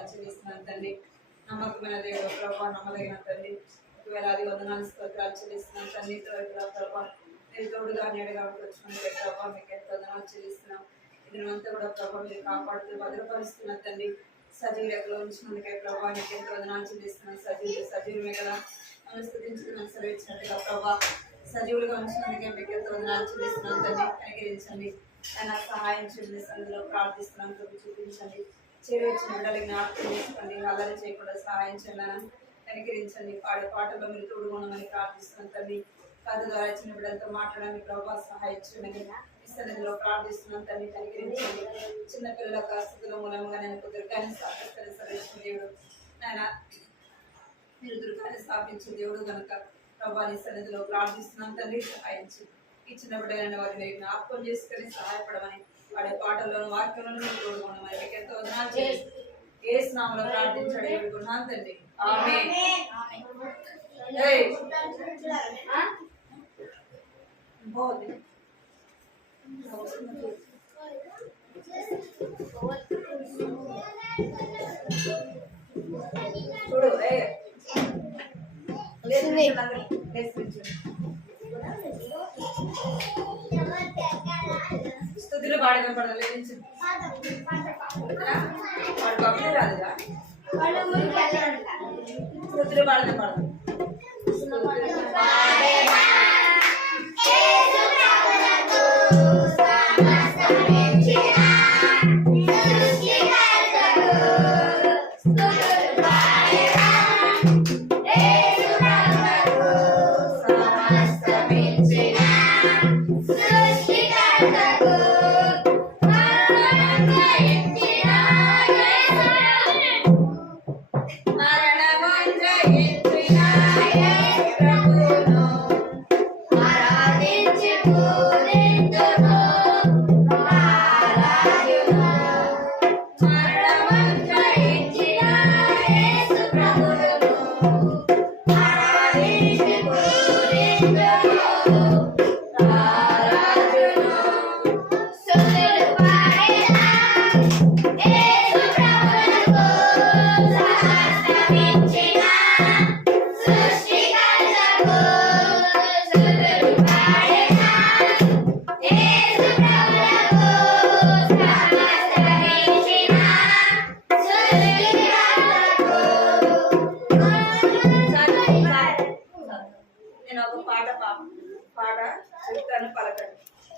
స్తోత్రాలు చెల్లిస్తున్నాను తండ్రి. నమ్మకమైన దేవుడు ప్రభావ, నమ్మదగిన తండ్రి, వేలాది వందనాలు స్తోత్రాలు చెల్లిస్తున్నాను తండ్రి. ప్రభావ మీరు తోడుగా నీడగా వచ్చినందుకే ప్రభావ మీకు ఎంతో వందనాలు చెల్లిస్తున్నాం. ఇదంతా కూడా ప్రభావ మీరు కాపాడుతూ భద్రపరుస్తున్న తండ్రి. సజీవులకు ఉంచినందుకే ప్రభావ మీకు ఎంతో వందనాలు చెల్లిస్తున్నాం. సజీవులమే కదా మనం స్థుతించుకున్నాం సెలవిచ్చినట్టుగా ప్రభావ సజీవులుగా ఉంచినందుకే మీకు ఎంతో వందనాలు చెల్లిస్తున్నాం తండ్రి. కనికరించండి, ఆయన సహాయం చేయండి. సందులో ప్రార్థిస్తున్నాం, చూపించండి. చేరొచ్చిన బిడ్డలకి జ్ఞాపకం చేసుకోండి, అల్లరి చేయకుండా సహాయం చేయాలని కనికరించండి. పాడే పాటల్లో మీరు తోడుకోవడమని ప్రార్థిస్తున్నాం తండ్రి. కథ ద్వారా చిన్న బిడ్డలతో మాట్లాడడానికి ప్రభావ సహాయం చేయండి. సన్నిధిలో ప్రార్థిస్తున్నాం తండ్రి. కనికరించండి. చిన్నపిల్లల స్థితుల మూలంగా నేను దుర్గాన్ని స్థాపిస్తాను సర్వేశ్వర దేవుడు. ఆయన మీరు దుర్గాన్ని స్థాపించిన దేవుడు కనుక ప్రభాని సన్నిధిలో ప్రార్థిస్తున్నాం తండ్రి. సహాయం చేయండి. ఈ చిన్న బిడ్డలైన వారిని మీరు జ్ఞాపకం చేసుకొని సహాయపడమని, వాడే పాటల్లోను వాక్యంలోనూ మీరు తోడుకోవడమని మీకు ఎంతో వందనాలు చేస్తూ యేసు నామములో ప్రార్థించడం వేడుకున్నాను తండ్రి. ఆమేన్. చూడు స్థుతులు పాడడం పడలేదు వాడు బబ్బులు రాదుగా. స్థుతులు పాడడం పడదు.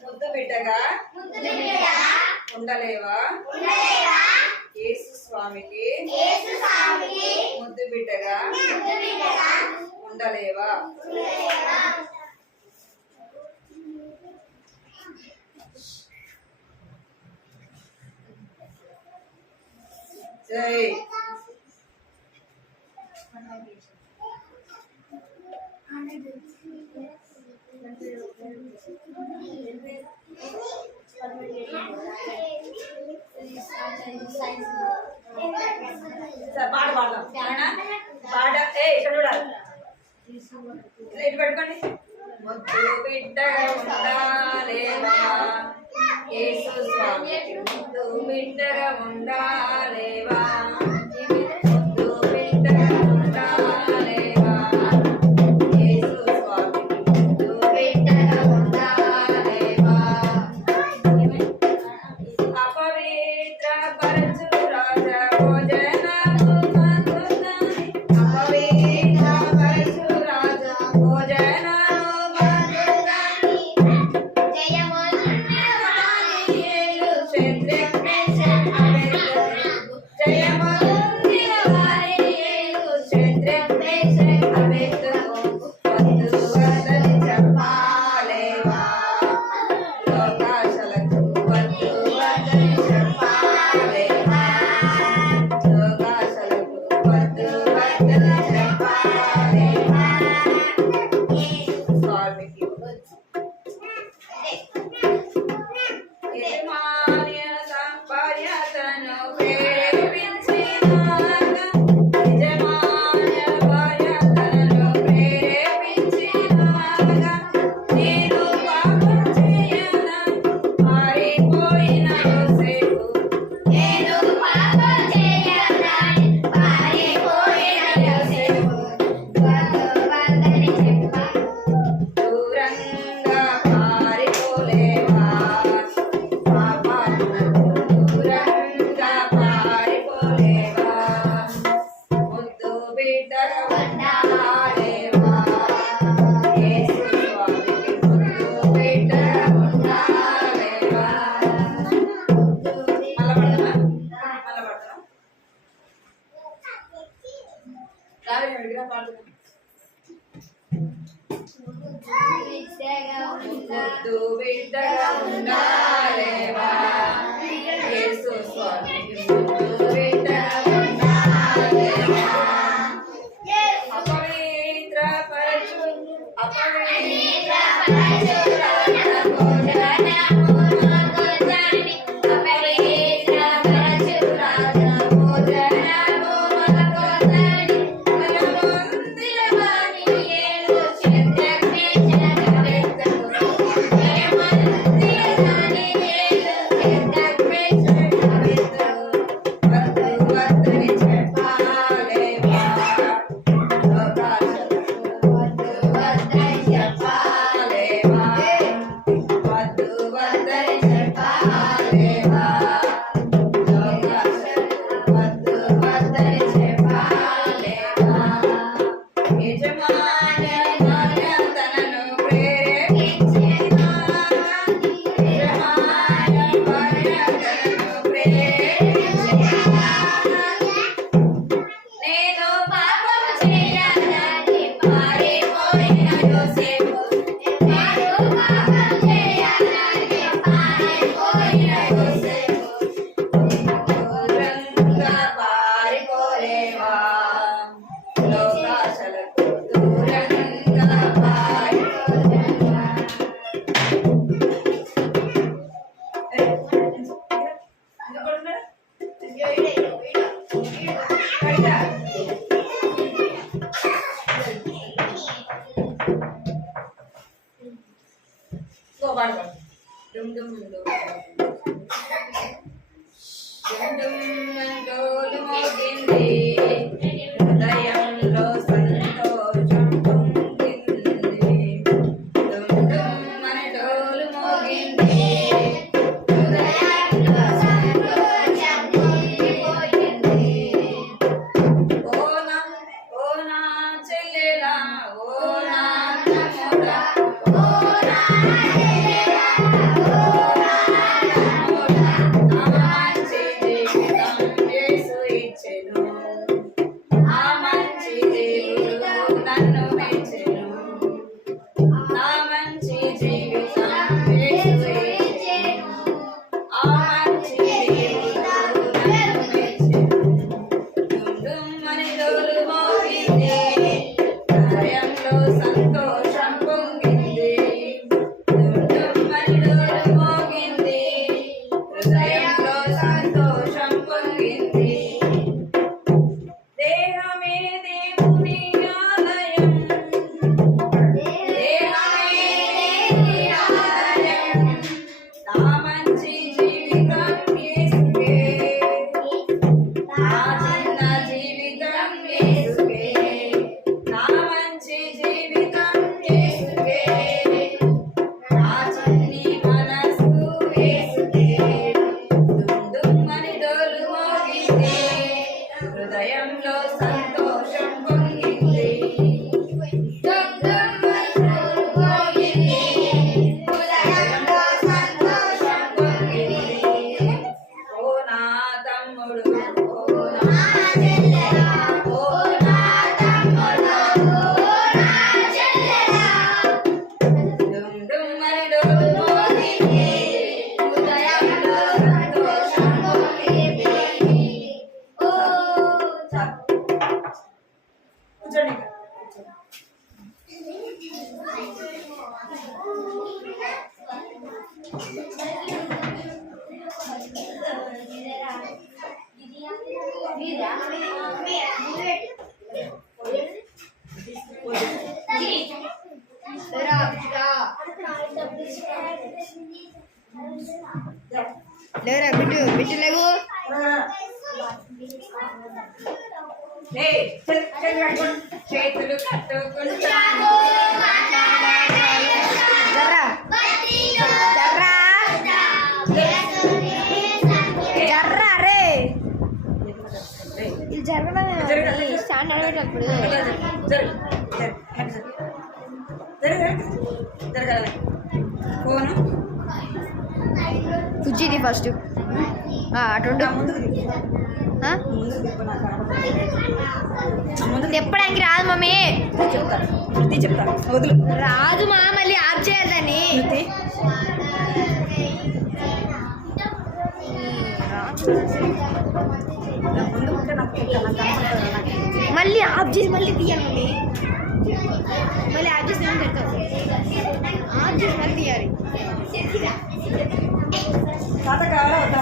ముద్దు బిడ్డగా ఉండలేవా యేసు స్వామికి, ముద్దు బిడ్డగా ఉండలేవా. జై పాట పాడదాం. పాట ఇక్కడ చూడాలి, ఇటు పెట్టుకోండి. ముద్దు బిడ్డగా ఉండాలేవా యేసు స్వామి, ముద్దు బిడ్డగా ఉండాలేవా, ముద్దు బిడ్డగా ఉండాలేవా యేసు స్వామి, ముద్దు బిడ్డగా ఉండాలేవా. అపవిత్ర పరచు రాజా భోజనము మధురాని, అపవిత్ర పరచు రాజా భోజనము మధురాని, జయములున్నవాని యేసు క్షేత్రజ్ఞ అబెదరు, జయ లావణ్య అడిగినా పాడుతున్నా. ముద్దు బిడ్డగా ఉండాలేవా యేసు స్వామి, ముద్దు బిడ్డగా ఉండాలేవా. అపవిత్రపరచు హృదయంలో సంతోషం పొంగింది. మన డోలు మోగింది, హృదయంలో సంతోషం పొంగిపోయింది. ఓ నా చెల్లెలా, ఓ నా తమ్ముడా, ఓ నా చెల్లెలా, ఓ నా తమ్ముడా, నా మంచి జీవితం యేసు ఇచ్చెను. ఆ మంచి దేవుడు నన్ను మెచ్చెను. నా మంచి జీవితం యేసు ఇచ్చెను. ఆ మంచి దేవుడు నన్ను మెచ్చెను. డుమ్మని డోలు మోగింది, హృదయంలో సంతోషం పొంగింది. డుమ్మని డోలు మోగింది, హృదయంలో సంతోషం పొంగింది. దేహమే దేవుని ఆలయం, దేహమే దేవుని ఆలయం. నా మంచి జీవితం యేసుకే, నా చిన్న జీవితం యేసుకే, నా మంచి జీవితం యేసుకే, నా చిన్ని మనసు యేసుకే. దుమ్దుమ్మని డోలు మోగింది, హృదయంలో సంతోషం పొంగింది. దుమ్దుమ్మని డోలు మోగింది, హృదయంలో సంతోషం పొంగింది. ఓ నా తమ్ముడు, ఓ నా చెల్లెలా, ఓ నా తమ్ముడా, ఓ నా చెల్లెలా. డుమ్మని డోలు మోగింది, హృదయంలో సంతోషం పొంగింది. ఓ కూర్చోండి ఇక. లేరా బిట్టు బిట్టు లేవు. చేతులు కట్టుకుంటాను, జర్రా జర్రా జర్రా రే ఇది జరగడం స్టాండ్ అడిగేటప్పుడు ఫోను కుర్చీది ఫస్ట్ అటు ముందుకు ఆ? ముందు తిప్పు, నాకు కనపడదు. ముందు తిప్పడానికి రాదు మమ్మీ. చెప్తా, శృతి చెప్తా, వదులు. రాదు మా, మళ్ళీ ఆఫ్ చేయాలి దాన్ని. శృతి ముందు ఉంటే నాకు కనపడదు. నాకు మళ్ళీ ఆఫ్ చేసి మళ్ళీ తీయాలి మమ్మీ. మళ్ళీ ఆఫ్ చేసి ఏం పెడతావు? ఆఫ్ చేసి మళ్ళీ తీయాలి. తాత కావాలా వద్దా?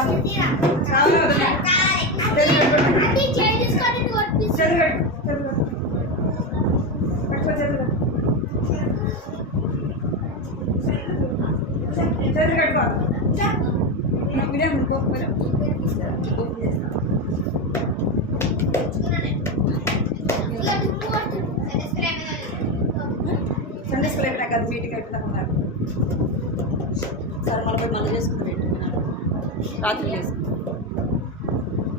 కావాలా వద్దా? చేతులు కట్టు. చేతులు కట్టు. చేతులు కట్టు. పట్టుకో చేతులు. చేతులు కట్టుకో. వినయం వినయం. సండే స్కూల్ అయిపోయినాక అది మీటింగ్ అయిపోయినాక సార్ మనం మనం చేసుకుంటాం రాత్రి చేసుకుంటాం.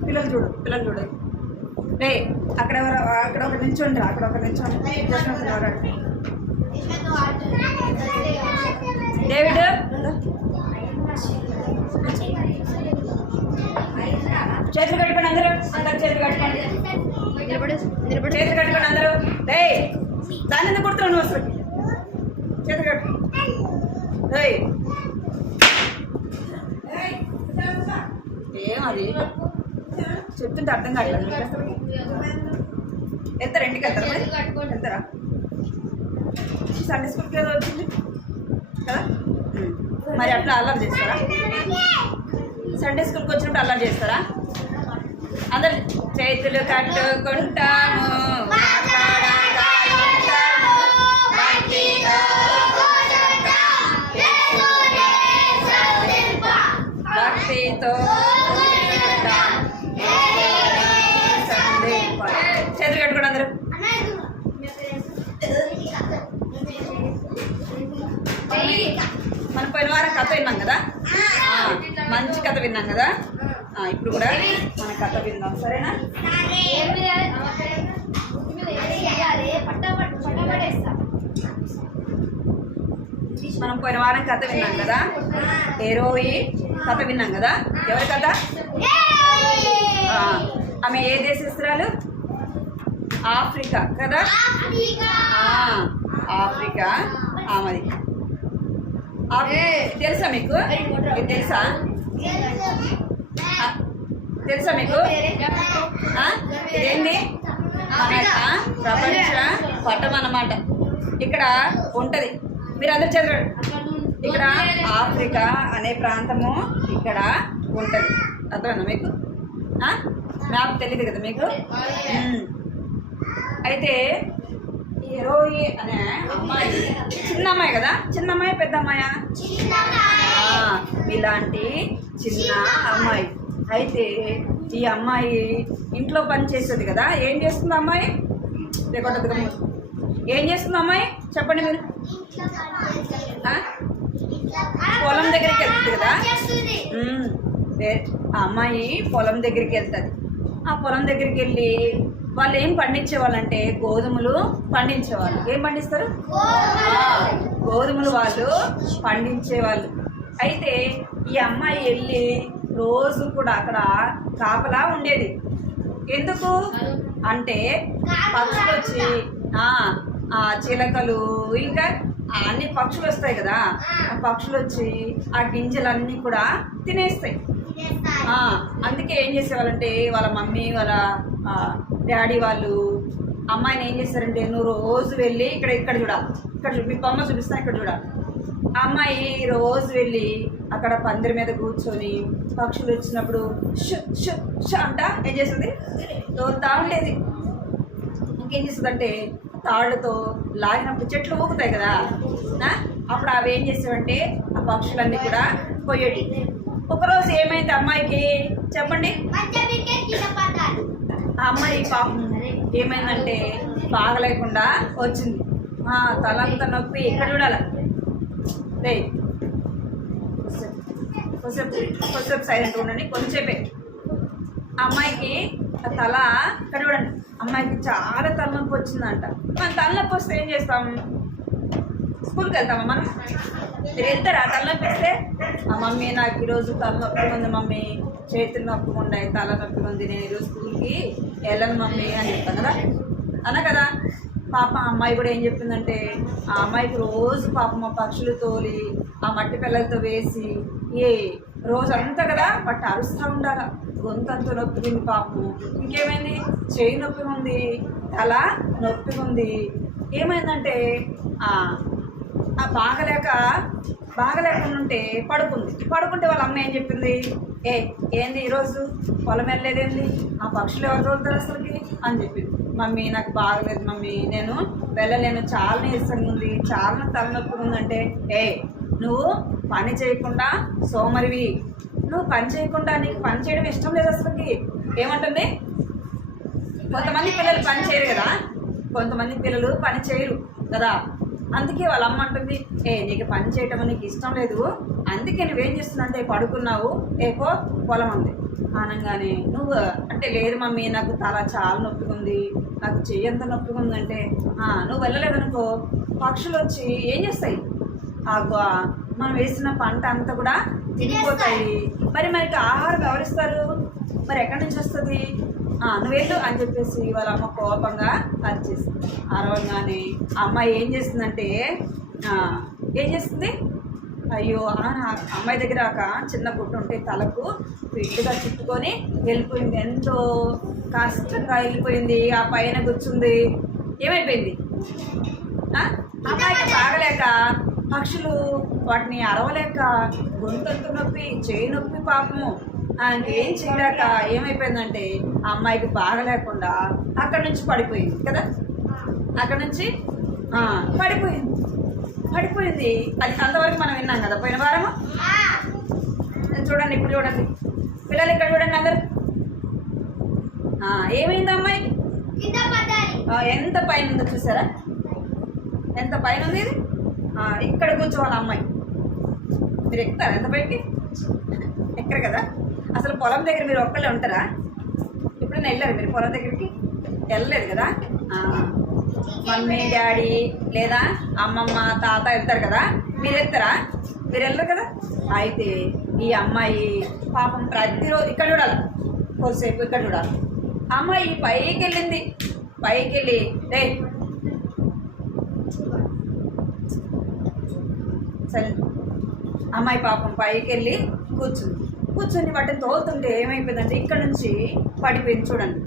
పిల్లలు చూడు రే అక్కడ అక్కడ ఒక నిల్చోండి రా, అక్కడ ఒక నిల్చోండి. డేవిడ్ చేతులు కట్టుకోండి అందరూ చేతులు కట్టుకోండి. చేతులు కట్టుకోండి అందరూ. రే దాన్ని ఎందుకు కుడుతున్నావు నువ్వు అసలు? చేతులు కట్టు. ఏమది చెప్తుంటే అర్థం కావట్లేదు. వెళ్తారా ఇంటికి వెళ్తారా? మరి వెళ్తారా? సండే స్కూల్కి ఏదో వచ్చింది కదా, మరి అట్లా అల్లరి చేస్తారా? సండే స్కూల్కి వచ్చినప్పుడు అల్లరి చేస్తారా? అందరు చేతులు కట్టుకుంటాము, భక్తితో చేతులు కట్టుకోండి అందరూ. మనం పోయిన వారం కథ విన్నాం కదా, మంచి కథ విన్నాం కదా. ఇప్పుడు కూడా మన కథ విందాం, సరేనా? మనం పోయిన వారం కథ విన్నాం కదా, హేరోయి కథ విన్నాం కదా. ఎవరి కథ? ఆమె ఏ దేశస్తురాలు? ఆఫ్రికా కదా. ఆఫ్రికా ఆమెది. తెలుసా మీకు? తెలుసా తెలుసా మీకు? ఇదేంటి? ప్రపంచ పటం అన్నమాట. ఇక్కడ ఉంటది, మీరు అందరు చదవండి. ఇక్కడ ఆఫ్రికా అనే ప్రాంతము ఇక్కడ ఉంటది. అర్థమైందా మీకు? మ్యాప్ తెలియదు కదా మీకు? అయితే హీరోయి అనే అమ్మాయి, చిన్న అమ్మాయి కదా. చిన్న అమ్మాయి పెద్ద అమ్మాయా? ఇలాంటి చిన్న అమ్మాయి. అయితే ఈ అమ్మాయి ఇంట్లో పని చేస్తుంది కదా. ఏం చేస్తుంది అమ్మాయి? లేకపోతే ఏం చేస్తుంది అమ్మాయి చెప్పండి మీరు? పొలం దగ్గరికి వెళ్తుంది కదా. ఆ అమ్మాయి పొలం దగ్గరికి వెళ్తుంది. ఆ పొలం దగ్గరికి వెళ్ళి వాళ్ళు ఏం పండించేవాళ్ళంటే గోధుమలు పండించేవాళ్ళు. ఏం పండిస్తారు? గోధుమలు వాళ్ళు పండించేవాళ్ళు. అయితే ఈ అమ్మాయి వెళ్ళి రోజు కూడా అక్కడ కాపలా ఉండేది. ఎందుకు అంటే పక్షులు వచ్చి చిలకలు ఇంకా అన్ని పక్షులు వస్తాయి కదా, ఆ పక్షులు వచ్చి ఆ గింజలన్నీ కూడా తినేస్తాయి. అందుకే ఏం చేసేవాళ్ళంటే వాళ్ళ మమ్మీ వాళ్ళ డాడీ వాళ్ళు అమ్మాయిని ఏం చేస్తారంటే, నువ్వు రోజు వెళ్ళి ఇక్కడ చూడాలి, ఇక్కడ మీ బొమ్మ చూపిస్తాను, ఇక్కడ చూడాలి. ఆ అమ్మాయి రోజు వెళ్ళి అక్కడ పందిరి మీద కూర్చొని పక్షులు వచ్చినప్పుడు షు షు షు అంట ఏం చేస్తుంది? తోలుతా ఉండేది. ఇంకేం చేస్తుందంటే తాళ్ళతో లాగినప్పుడు చెట్లు ఊగుతాయి కదా, అప్పుడు అవి ఏం చేస్తామంటే ఆ పక్షులన్నీ కూడా పోయేటి. ఒకరోజు ఏమైంది అమ్మాయికి చెప్పండి? ఆ అమ్మాయి పాపం ఏమైందంటే బాగలేకుండా వచ్చింది. తలంతా నొప్పి. ఇక్కడ చూడాలి, రే కొంచెంసేపు సైలెంట్ ఉండండి, కొంచెంసేపే. అమ్మాయికి తల ఇక్కడ చూడండి, అమ్మాయికి చాలా తలనొప్పి వచ్చిందంట. మనం తలనొప్పి వస్తే ఏం చేస్తాం? స్కూల్కి వెళ్తామా మనం? మీరు వెళ్తారా తలనొప్పి వస్తే? మమ్మీ నాకు ఈరోజు తలనొప్పి ఉంది మమ్మీ, చేతులు నొప్పి ఉన్నాయి, తల నొప్పి ఉంది, నేను ఈరోజు స్కూల్కి వెళ్ళను మమ్మీ అని చెప్తాను కదా, అన్నా కదా. పాప అమ్మాయి కూడా ఏం చెప్పిందంటే ఆ అమ్మాయికి రోజు పాపం ఆ పక్షులు తోలి ఆ మట్టి పిల్లలతో వేసి రోజు అంతా కదా బట్ అరుస్తూ ఉండాలి. గొంతంతా నొప్పి ఉంది పాపం. ఇంకేమైంది, చేయి నొప్పి ఉంది, తల నొప్పి ఉంది. ఏమైందంటే బాగలేకుండా ఉంటే పడుకుంటే వాళ్ళ అమ్మ ఏం చెప్పింది, ఏంది ఈరోజు పొలం వెళ్ళలేదేంది, ఆ పక్షులు ఎవరు తోలుతారు అసలుకి అని చెప్పింది. మమ్మీ నాకు బాగలేదు మమ్మీ, నేను వెళ్ళలేను, చాలా నీరసంగా ఉంది, చాలా తలనొప్పి ఉందంటే నువ్వు పని చేయకుండా సోమరివి, నువ్వు పని చేయకుండా నీకు పని చేయడం ఇష్టం లేదు అసలుకి ఏమంటుంది. కొంతమంది పిల్లలు పని చేయరు కదా, కొంతమంది పిల్లలు పని చేయరు కదా, అందుకే వాళ్ళ అమ్మ అంటుంది నీకు పని చేయటం నీకు ఇష్టం లేదు, అందుకే నువ్వేం చేస్తున్నావు అంటే పడుకున్నావు, పొలం ఉంది అనగానే నువ్వు అంటే లేదు మమ్మీ నాకు తల చాలా నొప్పిగా ఉంది, నాకు చెయ్యి ఎంత నొప్పిగా ఉందంటే నువ్వు వెళ్ళలేదనుకో పక్షులు వచ్చి ఏం చేస్తాయి, మనం వేసిన పంట అంతా కూడా తిరిగిపోతాయి. మరి మనకి ఆహారం ఎవరిస్తారు, మరి ఎక్కడి నుంచి వస్తుంది, నువ్వేళ్ళు అని చెప్పేసి వాళ్ళ అమ్మ కోపంగా అరిచేస్తుంది. అరవగానే అమ్మాయి ఏం చేస్తుందంటే ఏం చేస్తుంది, అయ్యో అమ్మాయి దగ్గర ఒక చిన్న గుట్ట ఉంటే తలకు ఫిట్గా చుట్టుకొని వెళ్ళిపోయింది, ఎంతో కష్టంగా వెళ్ళిపోయింది, ఆ పైన కూర్చుంది. ఏమైపోయింది, అమ్మాయికి బాగలేక పక్షులు వాటిని అరవలేక గొంతంత నొప్పి, చేయి నొప్పి పాపము ఏం చేయలేక ఏమైపోయిందంటే ఆ అమ్మాయికి బాగలేకుండా అక్కడి నుంచి పడిపోయింది కదా, అక్కడి నుంచి పడిపోయింది. అది అంతవరకు మనం విన్నాం కదా పోయిన వారము. చూడండి ఇప్పుడు చూడండి పిల్లలు ఇక్కడ చూడండి అందరు, ఏమైంది అమ్మాయి, ఎంత పైన ఉందో చూసారా, ఎంత పైన ఉంది ఇది. ఇక్కడ కూర్చోవాలి అమ్మాయి, మీరు ఎక్కుతారా ఎంత పైకి, ఎక్కరు కదా. అసలు పొలం దగ్గర మీరు ఒక్కళ్ళే ఉంటారా, ఎప్పుడైనా వెళ్ళారు మీరు పొలం దగ్గరికి, వెళ్ళలేదు కదా. మమ్మీ డాడీ లేదా అమ్మమ్మ తాత వెళ్తారు కదా, మీరు వెళ్తారా, మీరు వెళ్ళరు కదా. అయితే ఈ అమ్మాయి పాపం ప్రతిరోజు ఇక్కడ చూడాలి, కొద్దిసేపు ఇక్కడ చూడాలి. అమ్మాయి పైకి వెళ్ళింది, పైకి వెళ్ళి సరే అమ్మాయి పాపం పైకి వెళ్ళి కూర్చుని వాటిని తోలుతుంటే ఏమైపోయిందంటే ఇక్కడ నుంచి పడిపోయింది. చూడండి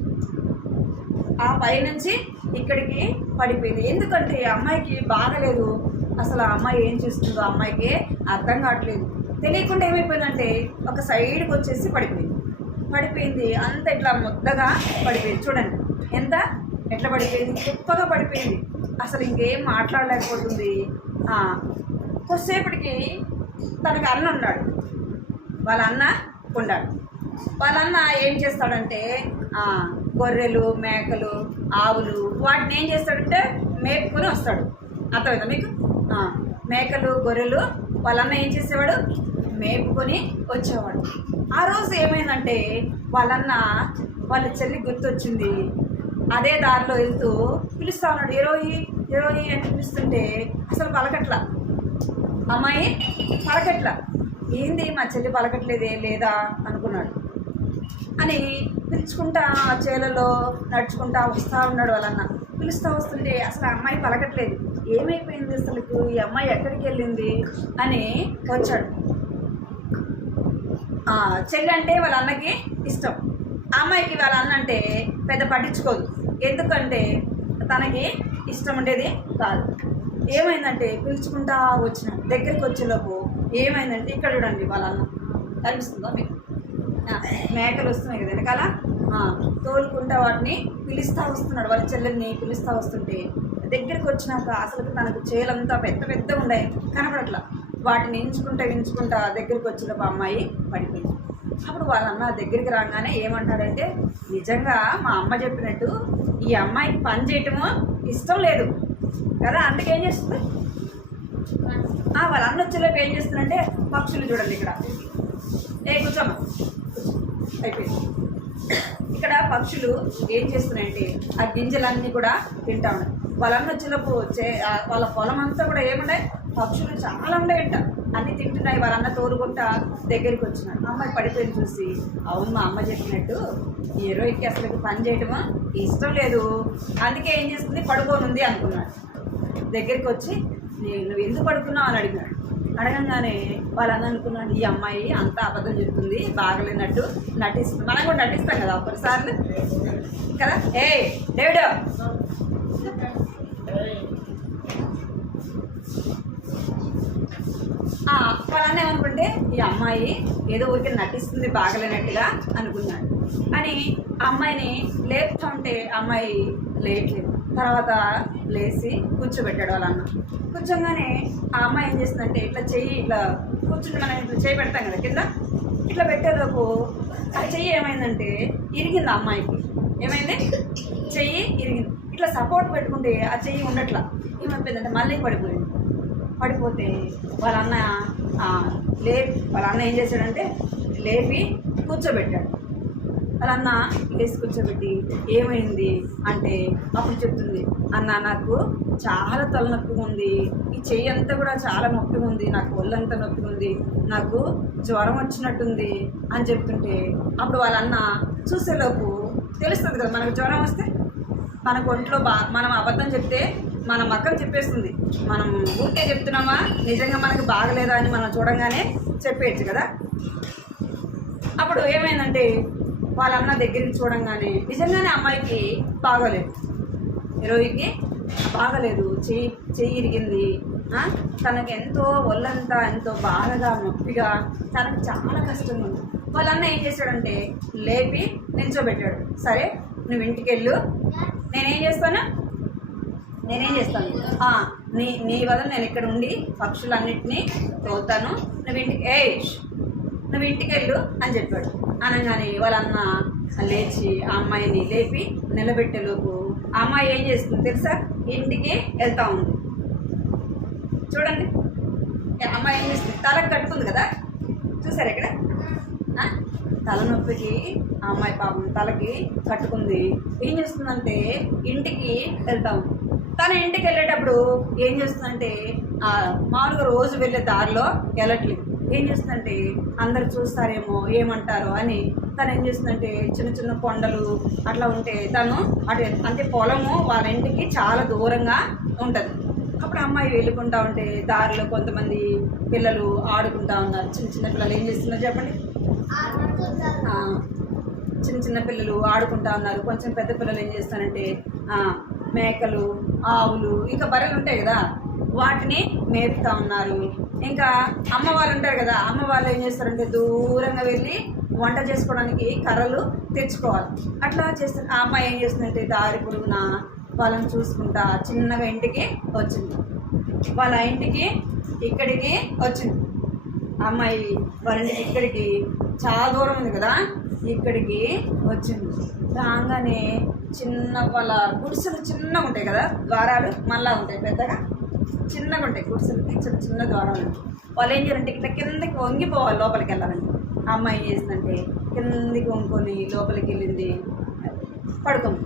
ఆ పై నుంచి ఇక్కడికి పడిపోయింది. ఎందుకంటే అమ్మాయికి బాగలేదు, అసలు ఆ అమ్మాయి ఏం చేస్తుందో అమ్మాయికి అర్థం కావట్లేదు. తెలియకుండా ఏమైపోయిందంటే ఒక సైడ్కి వచ్చేసి పడిపోయింది. అంత ఇట్లా ముద్దగా పడిపోయింది. చూడండి ఎట్లా పడిపోయింది, గొప్పగా పడిపోయింది. అసలు ఇంకేం మాట్లాడలేకపోతుంది. కొద్దిసేపటికి తనకు అన్న ఉన్నాడు, వాళ్ళ అన్న ఉన్నాడు. వాళ్ళ అన్న ఏం చేస్తాడంటే గొర్రెలు, మేకలు, ఆవులు వాటిని ఏం చేస్తాడంటే మేపుకొని వస్తాడు. అర్థమైందా మీకు? మేకలు, గొర్రెలు వాళ్ళ అన్న ఏం చేసేవాడు, మేపుకొని వచ్చేవాడు. ఆ రోజు ఏమైందంటే వాళ్ళన్న వాళ్ళ చెల్లి గుర్తొచ్చింది. అదే దారిలో వెళ్తూ పిలుస్తా ఉన్నాడు, ఏరోయి అని పిలుస్తుంటే అసలు పలకట్లా, అమ్మాయి పలకట్లా. ఏంది మా చెల్లి పలకట్లేదే లేదా అనుకున్నాడు. అని పిలుచుకుంటా చేలలో నడుచుకుంటా వస్తూ ఉన్నాడు. వాళ్ళన్న పిలుస్తూ వస్తుంటే అసలు అమ్మాయి పలకట్లేదు, ఏమైపోయింది అసలు ఈ అమ్మాయి ఎక్కడికి వెళ్ళింది అని వచ్చాడు. చెల్లి అంటే వాళ్ళ అన్నకి ఇష్టం, అమ్మాయికి వాళ్ళ అన్న అంటే పెద్ద పట్టించుకోదు, ఎందుకంటే తనకి ఇష్టం ఉండేది కాదు. ఏమైందంటే పిలుచుకుంటా వచ్చిన దగ్గరికి వచ్చేలోపు ఏమైందంటే ఇక్కడ చూడండి వాళ్ళ అన్న కనిపిస్తుందా మీకు, మేకలు వస్తున్నాయి కదా వెనకాల, తోలుకుంటా వాటిని పిలుస్తూ వస్తున్నాడు. వాళ్ళ చెల్లెల్ని పిలుస్తూ వస్తుంటే దగ్గరికి వచ్చినాక అసలు తనకు చేలంతా పెద్ద ఉన్నాయి కనపడట్లా. వాటిని ఎంచుకుంటా దగ్గరికి వచ్చినప్పుడు అమ్మాయి పడిపోయింది. అప్పుడు వాళ్ళన్న దగ్గరికి రాగానే ఏమంటాడంటే, నిజంగా మా అమ్మ చెప్పినట్టు ఈ అమ్మాయికి పని చేయటము ఇష్టం లేదు కదా, అందుకేం చేస్తుంది, వాళ్ళ అన్న వచ్చేలోపు ఏం చేస్తుందంటే పక్షులు చూడండి ఇక్కడ, కూర్చోమ్మా అయిపోయింది. ఇక్కడ పక్షులు ఏం చేస్తున్నాయంటే ఆ గింజలన్నీ కూడా తింటా ఉన్నాయి. వాళ్ళ అన్న వచ్చేలోపు వాళ్ళ పొలం అంతా కూడా ఏమున్నాయి, పక్షులు చాలా ఉండేయంట. అన్నీ తింటున్నాయి. వాళ్ళ అన్న తోలుకుంటా దగ్గరికి వచ్చినాడు. అమ్మాయి పడిపోయింది చూసి, అవును మా అమ్మ చెప్పినట్టు ఈ హీరోయిన్కి అసలు పని చేయటమా ఇష్టం లేదు, అందుకే ఏం చేస్తుంది పడుకోనుంది అనుకున్నాడు. దగ్గరికి వచ్చి నువ్వు ఎందుకు పడుకున్నావు అని అడిగాడు. అడగంగానే వాళ్ళ అన్న అనుకున్నాడు, ఈ అమ్మాయి అంతా అబద్ధం చెప్తుంది, బాగలేనట్టు నటిస్తుంది. మనం కూడా నటిస్తాం కదా ఒకసార్లు కదా. ఏ డేవిడ్ వాళ్ళన్న ఏమనుకుంటే ఈ అమ్మాయి ఏదో ఊరికి నటిస్తుంది బాగలేనట్టుగా అనుకున్నాడు అని ఆ అమ్మాయిని లేపుతా ఉంటే అమ్మాయి లేట్లేదు. తర్వాత లేచి కూర్చోబెట్టాడు వాళ్ళ అన్న. కూర్చోగానే ఆ అమ్మాయి ఏం చేస్తుందంటే ఇట్లా చెయ్యి ఇట్లా కూర్చుంటే మనం ఇట్లా చెయ్యి పెడతాం కదా కింద, ఇట్లా పెట్టేలోపు ఆ చెయ్యి ఏమైందంటే ఇరిగింది. ఆ అమ్మాయికి ఏమైంది, చెయ్యి ఇరిగింది. ఇట్లా సపోర్ట్ పెట్టుకుంటే ఆ చెయ్యి ఉండట్లా. ఏమైపోయిందంటే మళ్ళీ పడిపోయింది. పడిపోతే వాళ్ళ అన్న వాళ్ళ అన్న ఏం చేశాడంటే లేపి కూర్చోబెట్టాడు. వాళ్ళ అన్న లేచి కూర్చోబెట్టి ఏమైంది అంటే అప్పుడు చెప్తుంది, అన్న నాకు చాలా తలనొప్పిగా ఉంది, ఈ చెయ్యి అంతా కూడా చాలా నొప్పిగా ఉంది, నాకు ఒళ్ళంతా నొప్పిగా ఉంది, నాకు జ్వరం వచ్చినట్టుంది అని చెప్తుంటే అప్పుడు వాళ్ళ అన్న చూసేలోపు తెలుస్తుంది కదా మనకు జ్వరం వస్తే మనకు ఒంట్లో మనం అబద్ధం చెప్తే మన మక్కలు చెప్పేస్తుంది. మనం ఊరికే చెప్తున్నామా నిజంగా మనకు బాగలేదా అని మనం చూడంగానే చెప్పేయచ్చు కదా. అప్పుడు ఏమైందంటే వాళ్ళ అన్న దగ్గరికి చూడంగానే నిజంగానే అమ్మాయికి బాగోలేదు, హీరోయిన్కి బాగలేదు, చెయ్యి ఇరిగింది. తనకు ఎంతో ఒళ్ళంతా ఎంతో బాధగా నొప్పిగా తనకు చాలా కష్టంగా ఉంది. వాళ్ళ అన్న ఏం చేశాడంటే లేపి నిల్చోబెట్టాడు. సరే నువ్వు ఇంటికి వెళ్ళు, నేనేం చేస్తాను నీ వల్ల నేను ఇక్కడ ఉండి పక్షులన్నింటినీ తోలుతాను, నువ్వు ఇంటికి వెళ్ళు అని చెప్పాడు. అనగానే వాళ్ళ అన్న లేచి ఆ అమ్మాయిని లేపి నిలబెట్టేలోపు ఆ అమ్మాయి ఏం చేస్తుంది తెలుసా, ఇంటికి వెళ్తా ఉంది. చూడండి అమ్మాయి ఏం చేస్తుంది, తలకు కట్టుకుంది కదా, చూసారు ఇక్కడ తలనొప్పికి ఆ అమ్మాయి పాపం తలకి కట్టుకుంది. ఏం చేస్తుందంటే ఇంటికి వెళ్తాం. తను ఇంటికి వెళ్ళేటప్పుడు ఏం చేస్తుందంటే మామూలుగా రోజు వెళ్ళే దారిలో వెళ్ళట్లేదు. ఏం చేస్తుందంటే అందరు చూస్తారేమో ఏమంటారో అని తను ఏం చేస్తుందంటే చిన్న చిన్న కొండలు అట్లా ఉంటే తను అటు అంటే పొలము వాళ్ళ ఇంటికి చాలా దూరంగా ఉంటుంది. అప్పుడు అమ్మాయి వెళ్ళుకుంటా ఉంటే దారిలో కొంతమంది పిల్లలు ఆడుకుంటా ఉన్నారు. చిన్న చిన్న పిల్లలు ఏం చేస్తున్నారు చెప్పండి, చిన్న చిన్న పిల్లలు ఆడుకుంటా ఉన్నారు. కొంచెం పెద్ద పిల్లలు ఏం చేస్తారంటే మేకలు, ఆవులు, ఇంకా బర్రెలు ఉంటాయి కదా వాటిని మేపుతా ఉన్నారు. ఇంకా అమ్మ వాళ్ళు ఉంటారు కదా, అమ్మ వాళ్ళు ఏం చేస్తారంటే దూరంగా వెళ్ళి వంట చేసుకోవడానికి కర్రలు తెచ్చుకోవాలి. అట్లా చేస్తారు. ఆ అమ్మాయి ఏం చేస్తుందంటే దారి పొరుగున వాళ్ళని చూసుకుంటా చిన్నగా ఇంటికి వచ్చింది. వాళ్ళ ఇంటికి ఇక్కడికి వచ్చింది. అమ్మాయి వాళ్ళ ఇంటికి ఇక్కడికి చాలా దూరం ఉంది కదా, ఇక్కడికి వచ్చింది. రాగానే చిన్న వాళ్ళ గుడిసెలు చిన్నగా ఉంటాయి కదా, ద్వారాలు మళ్ళా ఉంటాయి, పెద్దగా చిన్నగా ఉంటాయి గుడిసెలకి, చిన్న చిన్న ద్వారాలు. వాళ్ళు ఏం చేయాలంటే ఇట్లా కిందకి వంగిపోవాలి లోపలికి వెళ్ళాలంటే. ఆ అమ్మాయి ఏం చేసిందంటే కిందకి వండుకొని లోపలికి వెళ్ళింది, పడుకుంది.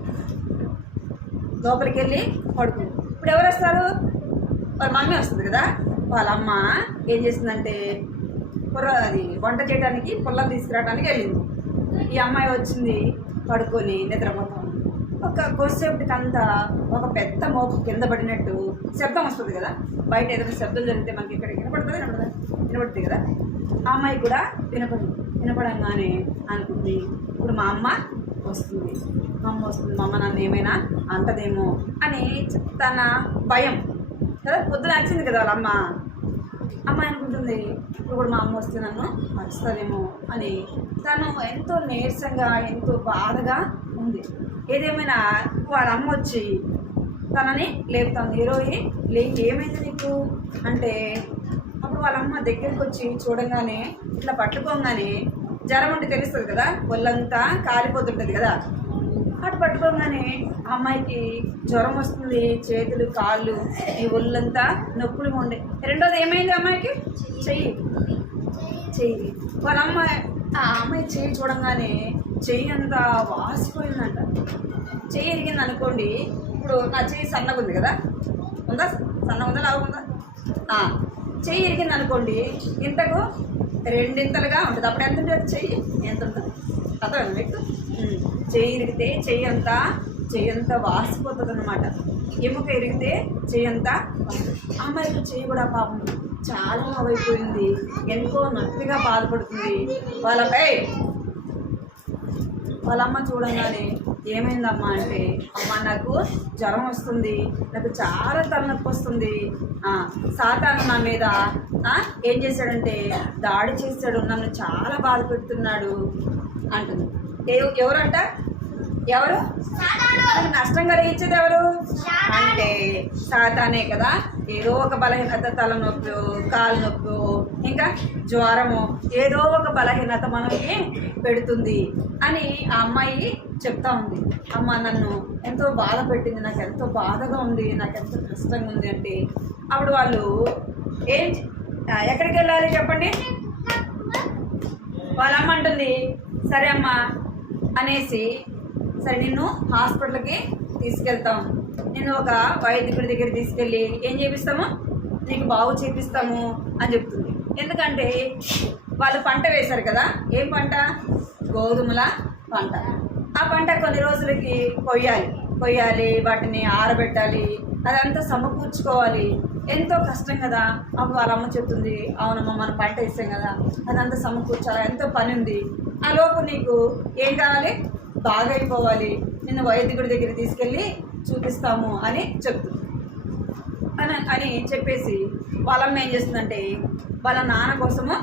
లోపలికి వెళ్ళి పడుకుంది. ఇప్పుడు ఎవరు వస్తారు, వాళ్ళ మమ్మీ వస్తుంది కదా. వాళ్ళ అమ్మ ఏం చేసిందంటే వంట చేయడానికి పుల్లలు తీసుకురావడానికి వెళ్ళింది. ఈ అమ్మాయి వచ్చింది, పడుకొని నిద్రపోతాం. ఒక కొద్దిసేపటికంతా ఒక పెద్ద మోపు కింద పడినట్టు శబ్దం వస్తుంది కదా, బయట ఏదైనా శబ్దం జరిగితే మనకి ఇక్కడ వినపడుతుంది కదా. ఆ అమ్మాయి కూడా వినపడంగానే అనుకుంది, ఇప్పుడు మా అమ్మ వస్తుంది, మా అమ్మ నన్ను ఏమైనా అంటదేమో అని తన భయం కదా. పొద్దున వచ్చింది కదా వాళ్ళ అమ్మాయి అనుకుంటుంది, ఇప్పుడు కూడా మా అమ్మ వస్తే నన్ను మర్చుతుందేమో అని. తను ఎంతో నీరసంగా ఎంతో బాధగా ఉంది. ఏదేమైనా వాళ్ళ అమ్మ వచ్చి తనని లేపుతాను, హీరోయి లేచి ఏమైంది నీకు అంటే అప్పుడు వాళ్ళ అమ్మ దగ్గరికి వచ్చి చూడంగానే ఇట్లా పట్టుకోగానే జ్వరం ఉంటే తెలుస్తుంది కదా, ఒళ్ళంతా కాలిపోతుంటుంది కదా. అటు పట్టుకోగానే అమ్మాయికి జ్వరం వస్తుంది, చేతులు కాళ్ళు ఈ ఒళ్ళంతా నొప్పులుగా ఉండే. రెండోది ఏమైంది అమ్మాయికి, చెయ్యి. వాళ్ళ ఆ అమ్మాయి చెయ్యి చూడంగానే చెయ్యి అంతా వాసిపోయిందంట. చెయ్యి ఇరిగింది అనుకోండి, ఇప్పుడు నా చెయ్యి సన్నగా ఉంది కదా, ఉందా, సన్నగా ఉందా లావుగా ఉందా, చెయ్యి ఇరిగింది అనుకోండి, ఇంతకు రెండింతలుగా ఉంటుంది. అప్పుడు ఎంత ఉంటుంది చెయ్యి? ఎంత ఉంటుంది అర్థమైంది మీకు? చెయ్యి ఇరిగితే చెయ్యి అంతా వాసిపోతుంది అనమాట. ఎముక ఇరిగితే చెయ్యి అంతా అమ్మాయికి చెయ్యి కూడా పాపం చాలా లావైపోయింది, ఎంతో నొప్పిగా బాధపడుతుంది. వాళ్ళ అమ్మ చూడంగానే ఏమైందమ్మా అంటే, అమ్మ నాకు జ్వరం వస్తుంది, నాకు చాలా తలనొప్పి వస్తుంది, సాతాను నా మీద ఏం చేశాడంటే దాడి చేశాడు, నన్ను చాలా బాధ పెడుతున్నాడు అంటుంది. ఎవరంట? ఎవరు మనకు నష్టం కలిగించేది ఎవరు అంటే సాతానే కదా. ఏదో ఒక బలహీనత, తలనొప్పి, కాలు నొప్పి, ఇంకా జ్వరము, ఏదో ఒక బలహీనత మనకి పెడుతుంది అని ఆ అమ్మాయి చెప్తా ఉంది. అమ్మ నన్ను ఎంతో బాధ పెట్టింది, నాకు ఎంతో బాధగా ఉంది, నాకు ఎంతో కష్టంగా ఉంది అంటే అప్పుడు వాళ్ళు ఎక్కడికి వెళ్ళాలి చెప్పండి? వాళ్ళ అమ్మ అంటుంది సరే అమ్మా అనేసి, సరే నిన్ను హాస్పిటల్కి తీసుకెళ్తాం, నిన్ను ఒక వైద్యుడి దగ్గర తీసుకెళ్ళి ఏం చేపిస్తాము, నీకు బాగు చేపిస్తాము అని చెప్తుంది. ఎందుకంటే వాళ్ళు పంట వేశారు కదా. ఏం పంట? గోధుమల పంట. ఆ పంట కొన్ని రోజులకి కొయ్యాలి, వాటిని ఆరబెట్టాలి, అదంతా సమకూర్చుకోవాలి, ఎంతో కష్టం కదా. అప్పుడు వాళ్ళ అమ్మ చెప్తుంది, అవునమ్మ మనం పంట వేసాం కదా, అదంతా సమకూర్చాలి, ఎంతో పని ఉంది, ఆ లోపు నీకు ఏం కావాలి, బాగా అయిపోవాలి, నిన్ను వైద్యుడి దగ్గర తీసుకెళ్ళి చూపిస్తాము అని చెప్తుంది. అని చెప్పేసి వాళ్ళమ్మ ఏం చేస్తుందంటే వాళ్ళ నాన్న కోసము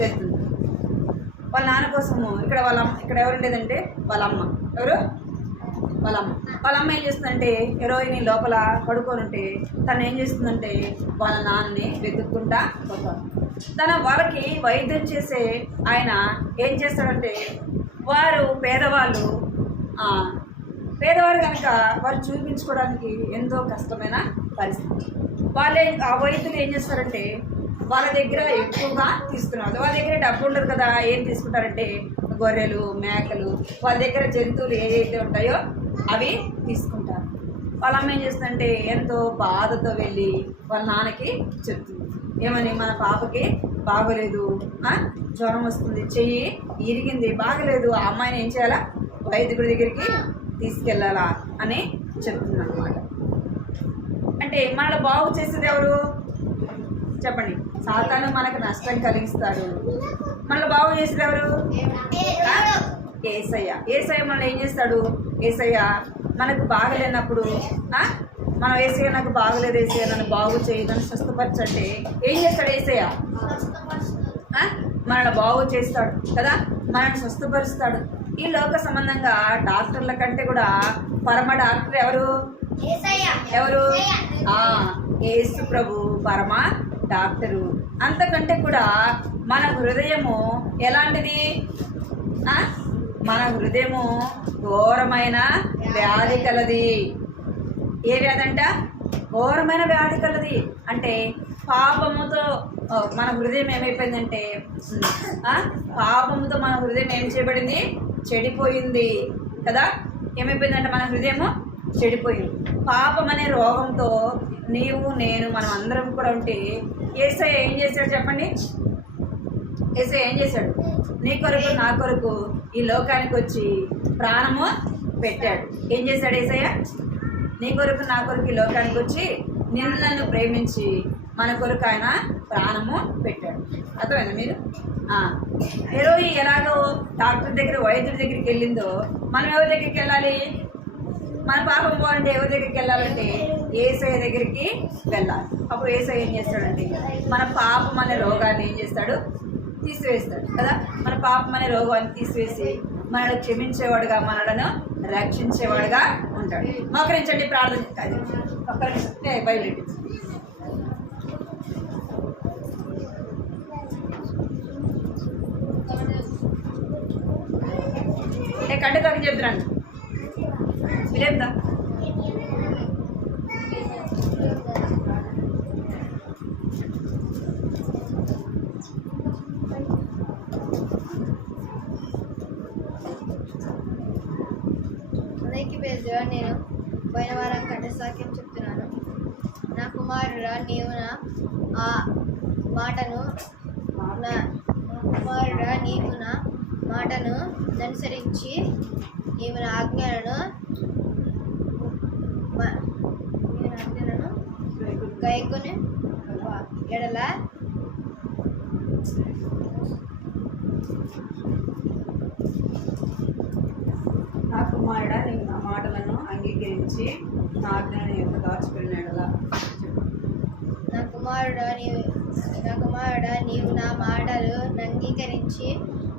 వెళ్తుంది. వాళ్ళ నాన్న కోసము ఇక్కడ ఎవరు ఉండేదంటే వాళ్ళమ్మ. ఎవరు? వాళ్ళమ్మ ఏం చేస్తుందంటే హీరోయిన్ లోపల పడుకొని ఉంటే తను ఏం చేస్తుందంటే వాళ్ళ నాన్నని వెతుక్కుంటా పోతాడు. వాళ్ళకి వైద్యం చేసే ఆయన ఏం చేస్తాడంటే, వారు పేదవారు కనుక వారు చూపించుకోవడానికి ఎంతో కష్టమైన పరిస్థితి. ఆ వైద్యులు ఏం చేస్తారంటే వాళ్ళ దగ్గర ఎక్కువగా తీసుకున్నారు. వాళ్ళ దగ్గర డబ్బు ఉండదు కదా, ఏం తీసుకుంటారంటే గొర్రెలు, మేకలు, వాళ్ళ దగ్గర జంతువులు ఏవైతే ఉంటాయో అవి తీసుకుంటారు. వాళ్ళ అమ్మ ఏం చేస్తుందంటే ఎంతో బాధతో వెళ్ళి వాళ్ళ నాన్నకి చెప్తుంది, ఏమని, మన పాపకి బాగోలేదు, జ్వరం వస్తుంది, చెయ్యి ఇరిగింది, బాగలేదు, ఆ అమ్మాయిని ఏం చేయాలా, వైద్యుడి దగ్గరికి తీసుకెళ్ళాలా అని చెప్తుంది అన్నమాట. అంటే మనల్ని బాగు చేసేది ఎవరు చెప్పండి? సాతాను మనకు నష్టం కలిగిస్తాడు. మనల్ని బాగు చేసేది ఎవరు? ఏసయ్య మనల్ని ఏం చేస్తాడు? ఏసయ్య మనకు బాగలేనప్పుడు మనం ఏసయ్య నాకు బాగలేదు, ఏసయ్య నన్ను బాగు చేయదని స్వస్థపరచంటే ఏం చేస్తాడు? ఏసయ్య మనల్ని బాగు చేస్తాడు కదా, మనల్ని స్వస్థపరుస్తాడు. ఈ లోక సంబంధంగా డాక్టర్ల కంటే కూడా పరమ డాక్టర్ ఎవరు? యేసు ప్రభు పరమ డాక్టరు. అంతకంటే కూడా మన హృదయము ఎలాంటిది? మన హృదయము ఘోరమైన వ్యాధి కలది. ఏ వ్యాధి అంట? ఘోరమైన వ్యాధి కలది. అంటే పాపముతో మన హృదయం ఏమైపోయిందంటే, పాపముతో మన హృదయం ఏం చేయబడింది? చెడిపోయింది కదా. ఏమైపోయిందంటే మన హృదయము చెడిపోయింది. పాపం అనే రోగంతో నీవు నేను మనం అందరం కూడా ఉంటే యేసయ్య ఏం చేశాడు చెప్పండి? యేసయ్య ఏం చేశాడు? నీ కొరకు నా కొరకు ఈ లోకానికి వచ్చి ప్రాణము పెట్టాడు. ఏం చేశాడు యేసయ్య? నీ కొరకు నా కొరకు ఈ లోకానికి వచ్చి నిన్ను ప్రేమించి మన కొరకు ఆయన ప్రాణము పెట్టాడు. అర్థమైందా మీరు? హీరోయి ఎలాగో డాక్టర్ దగ్గర, వైద్యుడి దగ్గరికి వెళ్ళిందో మనం ఎవరి దగ్గరికి వెళ్ళాలి? మన పాపం పోవాలంటే ఎవరి దగ్గరికి వెళ్ళాలంటే యేసయ్య దగ్గరికి వెళ్ళాలి. అప్పుడు యేసయ్య ఏం చేస్తాడంటే మన పాపం అనే రోగాన్ని ఏం చేస్తాడు? తీసివేస్తాడు కదా. మన పాపం అనే రోగాన్ని తీసివేసి మనల్ని క్షమించేవాడుగా, మనలను రక్షించేవాడుగా ఉంటాడు. మోకరించండి, ప్రార్థన. ఒక్కరికి బయలుదేరి కంటే తగ్గ చెప్తున్నాను విలేదా? అందరికీ పేరు. నేను పోయిన వారం కంఠసాక్ష్యం చెప్తున్నాను. నా కుమారుడా, నీవు మాటను నా కుమారుడా నీవు నా మాటను అనుసరించి నీవు నా ఆజ్ఞలను గైకొని ఎడల నా కుమారుడా నీవు నా మాటలను అంగీకరించి నా ఆజ్ఞలను ఎంత దాచిపెట్టినాడలా. నా కుమారుడా నీవు నా మాటలు అంగీకరించి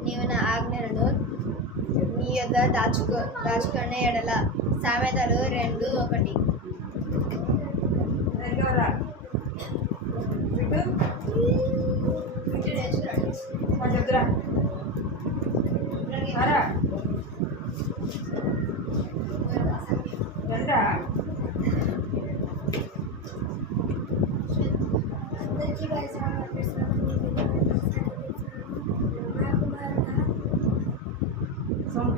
నీవు నా ఆజ్ఞలను నీ యొద్ద దాచుకునే ఎడల. సామెతలు 2:1. రెండవరా చెప్తురా రెండా సౌండ్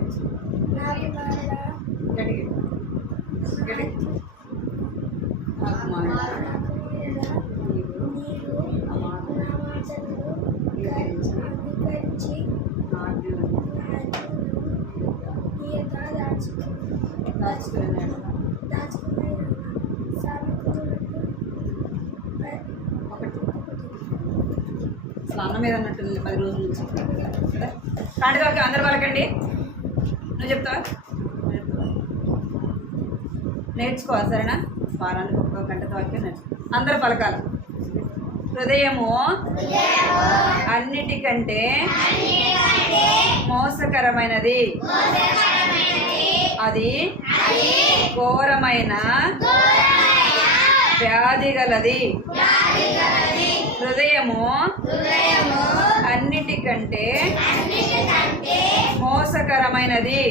గట్టి గట్టి. నా కుమారుడా అన్నం మీద అన్నట్టుంది 10 రోజుల నుంచి కదా. కాండగా అందరు పలకండి. నువ్వు చెప్తావా? నేర్చుకోవాలి సరేనా? వారానికి 1 గంట వాక్యం నేర్చుకో. అందరు పలకాలి. హృదయము అన్నిటికంటే మోసకరమైనది, అది ఘోరమైన వ్యాధి గలది. హృదయము అన్నిటికంటే మోసకరమైనది,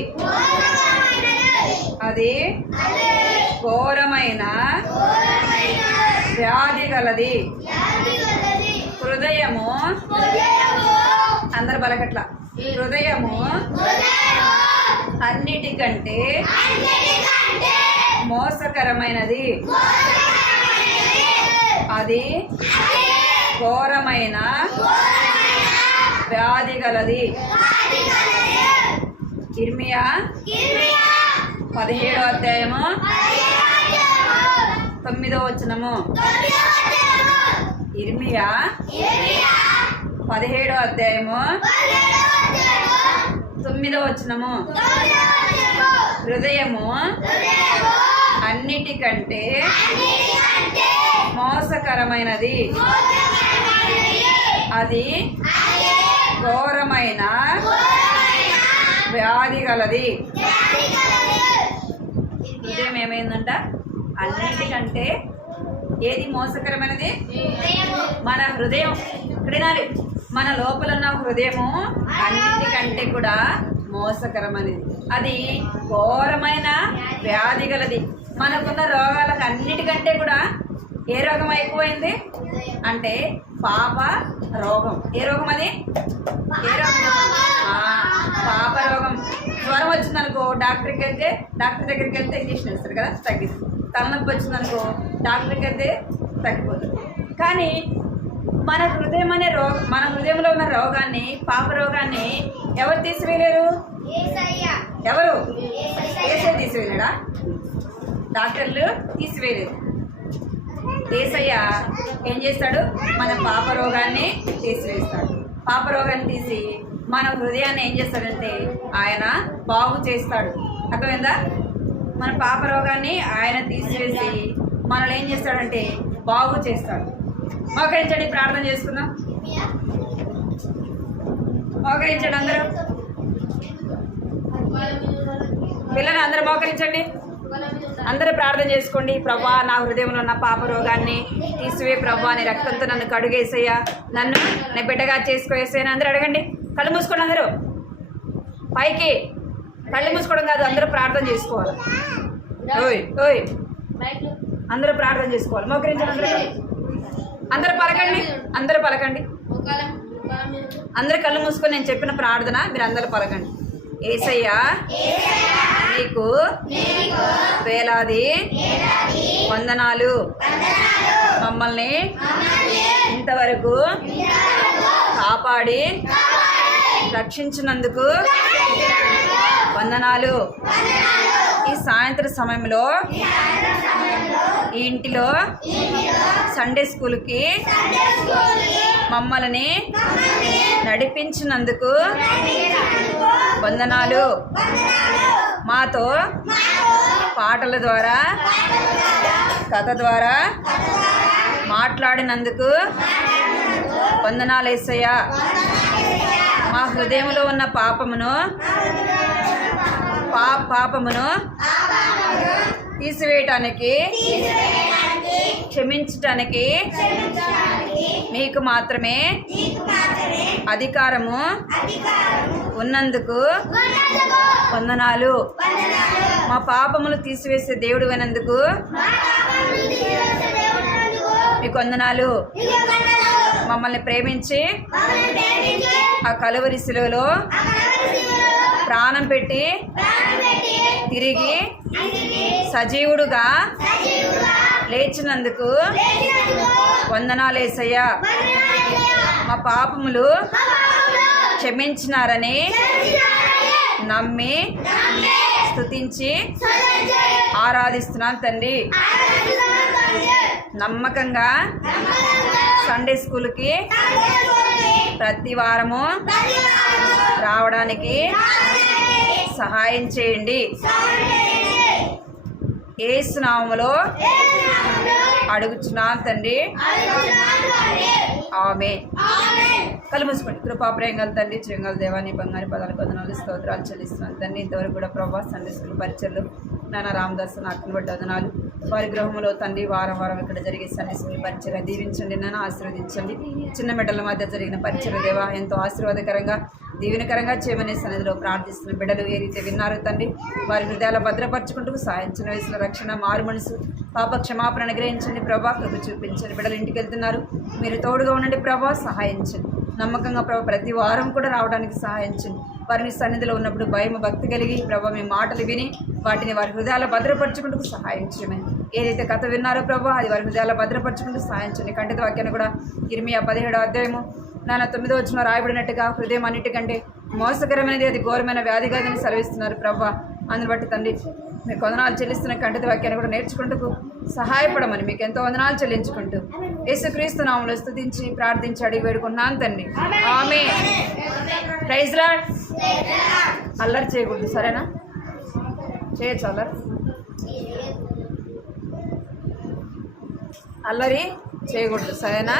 అది ఘోరమైన వ్యాధి గలది. హృదయము అందరు బలకట్ల. హృదయము అన్నిటికంటే మోసకరమైనది, అది ఘోరమైన వ్యాధి గలది. ఇర్మియా 17వ అధ్యాయము 9వ వచనము. ఇర్మియా 17వ అధ్యాయము 9వ వచనము. హృదయము అన్నిటికంటే మోసకరమైనది, అది ఘోరమైన వ్యాధి గలది. హృదయం ఏమైందంట? అన్నిటికంటే ఏది మోసకరమైనది? మన హృదయం. వినాలి, మన లోపల ఉన్న హృదయము అన్నిటికంటే కూడా మోసకరమైనది, అది ఘోరమైన వ్యాధి గలది. మనకున్న రోగాలకు అన్నిటికంటే కూడా ఏ రోగం ఎక్కువైంది అంటే పాప రోగం. ఏ రోగం అది? ఏ రోగం? పాప రోగం. జ్వరం వచ్చిందనుకో డాక్టర్ దగ్గరికి వెళ్తే ఇంజక్షన్ వేస్తారు కదా, తగ్గిస్తుంది. తలనొప్పి వచ్చిందనుకో డాక్టర్కి వెళ్తే తగ్గిపోతుంది. కానీ మన హృదయం అనే మన హృదయంలో ఉన్న రోగాన్ని, పాప రోగాన్ని ఎవరు తీసివేయలేరు? ఎవరు? యేసయ్య తీసివేయలేడా? డాక్టర్లు తీసివేయలేదు. యేసయ్య ఏం చేస్తాడు? మన పాప రోగాన్ని తీసివేస్తాడు. పాప రోగాన్ని తీసి మన హృదయాన్ని ఏం చేస్తాడంటే ఆయన బాగు చేస్తాడు. అర్థమైందా? మన పాప రోగాన్ని ఆయన తీసివేసి మనల్ని ఏం చేస్తాడంటే బాగు చేస్తాడు. మోకరించండి, ప్రార్థన చేసుకుందాం. మోకరించండి అందరూ. పిల్లలు అందరూ మోకరించండి. అందరూ ప్రార్థన చేసుకోండి. ప్రభా, నా హృదయంలో ఉన్న పాప రోగాన్ని తీసివే ప్రభా, నీ రక్తంతో నన్ను కడుగేసయ్యా, నన్ను నీ బిడ్డగా చేసుకోవేసయ్యా. అందరూ అడగండి. కళ్ళు మూసుకోండి. అందరూ పైకి కళ్ళు మూసుకోవడం కాదు, అందరూ ప్రార్థన చేసుకోవాలి. ఓయ్ ఓయ్ అందరూ ప్రార్థన చేసుకోవాలి. మోకరించండి. అందరూ పలకండి. అందరూ పలకండి. అందరూ కళ్ళు మూసుకొని నేను చెప్పిన ప్రార్థన మీరు అందరూ పలకండి. యేసయ్యా, నీకు వేలాది వందనాలు. మమ్మల్ని ఇంతవరకు కాపాడి రక్షించినందుకు వందనాలు. ఈ సాయంత్రం సమయంలో ఈ ఇంటిలో సండే స్కూల్కి మమ్మల్ని నడిపించినందుకు వందనాలు. మాతో పాటల ద్వారా కథ ద్వారా మాట్లాడినందుకు వందనాలు యేసయ్యా. మా హృదయంలో ఉన్న పాపమును తీసివేయటానికి క్షమించటానికి మీకు మాత్రమే అధికారము ఉన్నందుకు వందనాలు. మా పాపములు తీసివేసే దేవుడు అయినందుకు మీకు వందనాలు. మమ్మల్ని ప్రేమించి ఆ కలువరి శిలువలో ప్రాణం పెట్టి తిరిగి సజీవుడుగా లేచినందుకు వందనాలు యేసయ్యా. మా పాపములు క్షమించినారని నమ్మి స్తుతించి ఆరాధిస్తున్నాను తండ్రి. నమ్మకంగా సండే స్కూల్కి ప్రతి వారము రావడానికి సహాయం చేయండి. యేసు నామములో అడుగుచున్నాను తండ్రి. ఆమేన్. కళ్ళు మూసుకోండి. కృపాప్రేంగల తండ్రి, చెంగల దేవాన్ని బంగారు పదాలకు వందనాలు స్తోత్రాలు చెల్లిస్తున్నాను తండ్రి. ఇంతవరకు కూడా ప్రభా సండే స్కూల్ పరిచయలు నాన్న రామదాస్ నాకుని బట్టి వందనాలు. వారి గృహంలో తండ్రి వారం వారం ఇక్కడ జరిగే సండే స్కూల్ పరిచయం దీవించండి, నన్ను ఆశీర్వదించండి. చిన్న బిడ్డల మధ్య జరిగిన పరిచయం దేవా ఎంతో ఆశీర్వాదకరంగా దీవెనకరంగా చేయమనే సన్నిధిలో ప్రార్థిస్తున్న బిడ్డలు ఏ రీతి విన్నారు తండ్రి, వారి హృదయాల భద్రపరచుకుంటూ సాయించిన వయసులో రక్షణ మారు మనసు పాప క్షమాపణ అనుగ్రహించండి ప్రభా. కృప చూపించండి. బిడ్డలు ఇంటికి వెళ్తున్నారు, మీరు తోడుగా ఉండండి ప్రభా. సహాయించండి. నమ్మకంగా ప్రభా ప్రతి వారం కూడా రావడానికి సహాయించండి. వారిని సన్నిధిలో ఉన్నప్పుడు భయం భక్తి కలిగి ప్రభా మీ మాటలు విని వాటిని వారి హృదయాల భద్రపరచుకుంటూ సహాయం చేయమని. ఏదైతే కథ విన్నారో ప్రభా అది వారి హృదయాల భద్రపరచుకుంటూ సహాయించండి. కంటిత వాక్యాన్ని కూడా ఇర్మియా 17వ అధ్యాయము నాన్న 9వ వచనంలో రాయబడినట్టుగా హృదయం అన్నిటికంటే మోసకరమైనది, అది ఘోరమైన వ్యాధి కాదని సెలవిస్తున్నారు ప్రభా. అందుని బట్టి తండ్రి మీకు వందనాలు చెల్లిస్తున్న కంటిత వాక్యాన్ని కూడా నేర్చుకుంటూ సహాయపడమని మీకు ఎంతో వందనాలు చెల్లించుకుంటూ యేసుక్రీస్తు నామములో స్తుతించి ప్రార్థించి అడిగి వేడుకున్నాను తండ్రి. ఆమేన్. Praise Lord. అల్లరి చేయకూడదు, సరేనా? చేయొచ్చు అల్లరి చేయకూడదు, సరేనా?